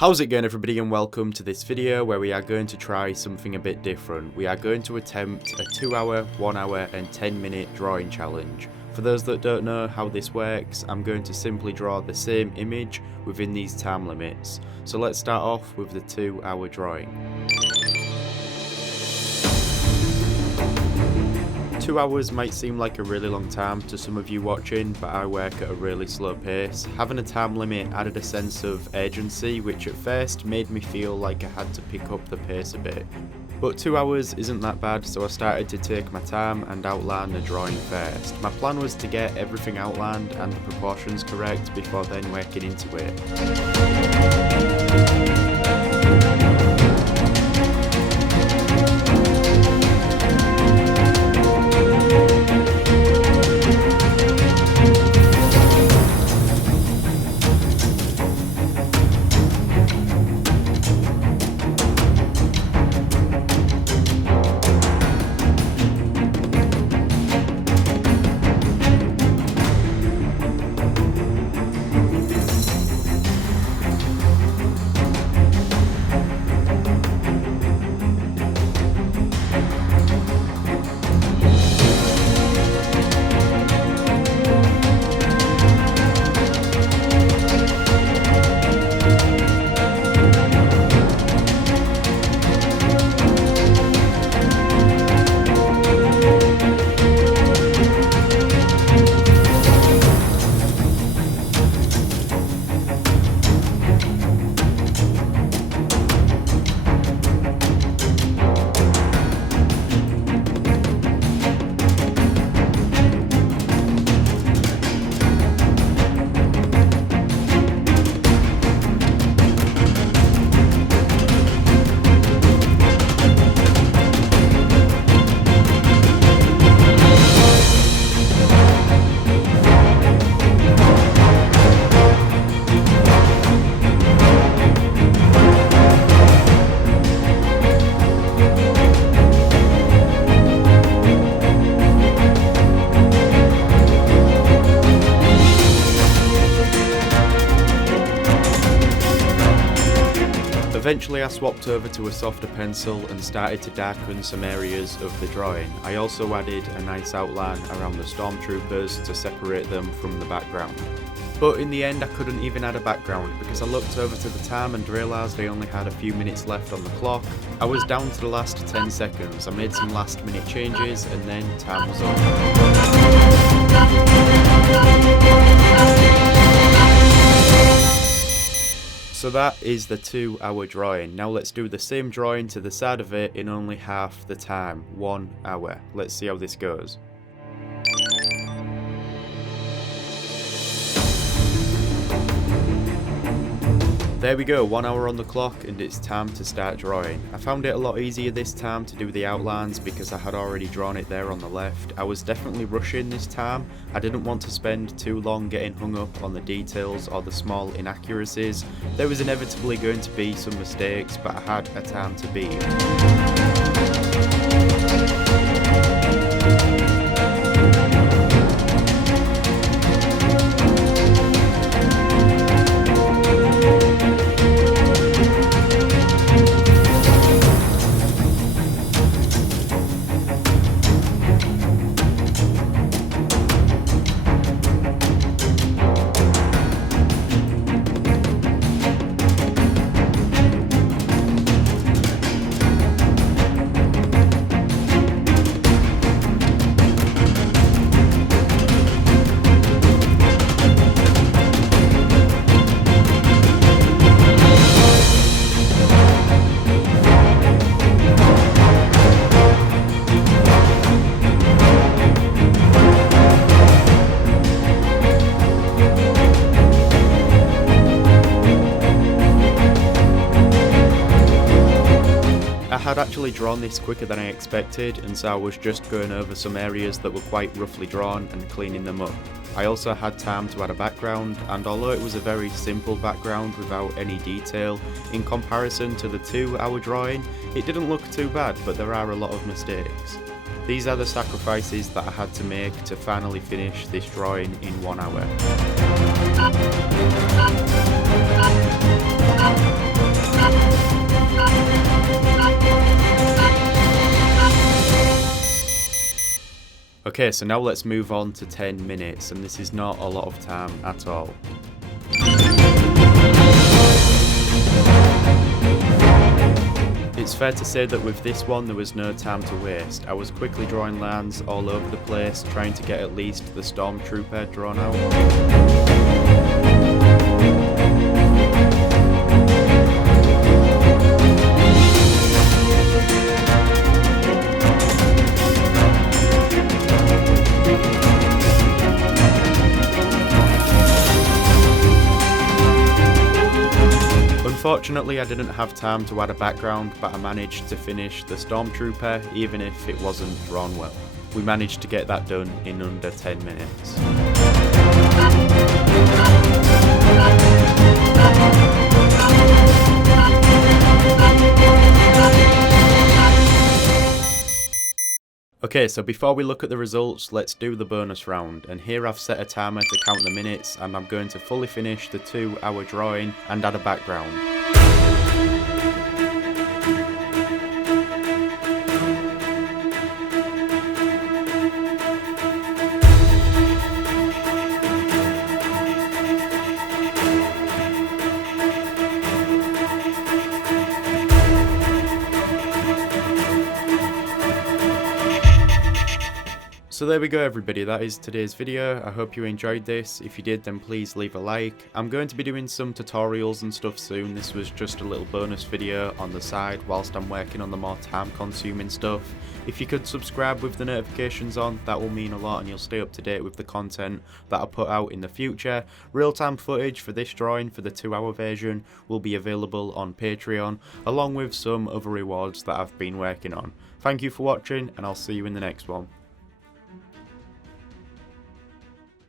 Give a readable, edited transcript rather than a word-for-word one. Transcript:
How's it going, everybody, and welcome to this video where we are going to try something a bit different. We are going to attempt a 2 hour, 1 hour and 10 minute drawing challenge. For those that don't know how this works, I'm going to simply draw the same image within these time limits. So let's start off with the 2 hour drawing. 2 hours might seem like a really long time to some of you watching, but I work at a really slow pace. Having a time limit added a sense of urgency, which at first made me feel like I had to pick up the pace a bit. But 2 hours isn't that bad, so I started to take my time and outline the drawing first. My plan was to get everything outlined and the proportions correct before then working into it. Eventually I swapped over to a softer pencil and started to darken some areas of the drawing. I also added a nice outline around the stormtroopers to separate them from the background. But in the end I couldn't even add a background because I looked over to the time and realised I only had a few minutes left on the clock. I was down to the last 10 seconds. I made some last minute changes and then time was up. So that is the 2 hour drawing. Now let's do the same drawing to the side of it in only half the time, 1 hour. Let's see how this goes. There we go, 1 hour on the clock and it's time to start drawing. I found it a lot easier this time to do the outlines because I had already drawn it there on the left. I was definitely rushing this time. I didn't want to spend too long getting hung up on the details or the small inaccuracies. There was inevitably going to be some mistakes, but I had a time to beat. I had actually drawn this quicker than I expected, and so I was just going over some areas that were quite roughly drawn and cleaning them up. I also had time to add a background, and although it was a very simple background without any detail, in comparison to the 2 hour drawing, it didn't look too bad, but there are a lot of mistakes. These are the sacrifices that I had to make to finally finish this drawing in 1 hour. Okay, so now let's move on to 10 minutes, and this is not a lot of time at all. It's fair to say that with this one there was no time to waste. I was quickly drawing lines all over the place, trying to get at least the stormtrooper drawn out. Unfortunately, I didn't have time to add a background, but I managed to finish the stormtrooper even if it wasn't drawn well. We managed to get that done in under 10 minutes. Okay, so before we look at the results, let's do the bonus round, and here I've set a timer to count the minutes, and I'm going to fully finish the 2-hour drawing and add a background. So there we go everybody, that is today's video. I hope you enjoyed this. If you did, then please leave a like. I'm going to be doing some tutorials and stuff soon. This was just a little bonus video on the side whilst I'm working on the more time consuming stuff. If you could subscribe with the notifications on, that will mean a lot and you'll stay up to date with the content that I put out in the future. Real-time footage for this drawing for the 2-hour version will be available on Patreon, along with some other rewards that I've been working on. Thank you for watching, and I'll see you in the next one.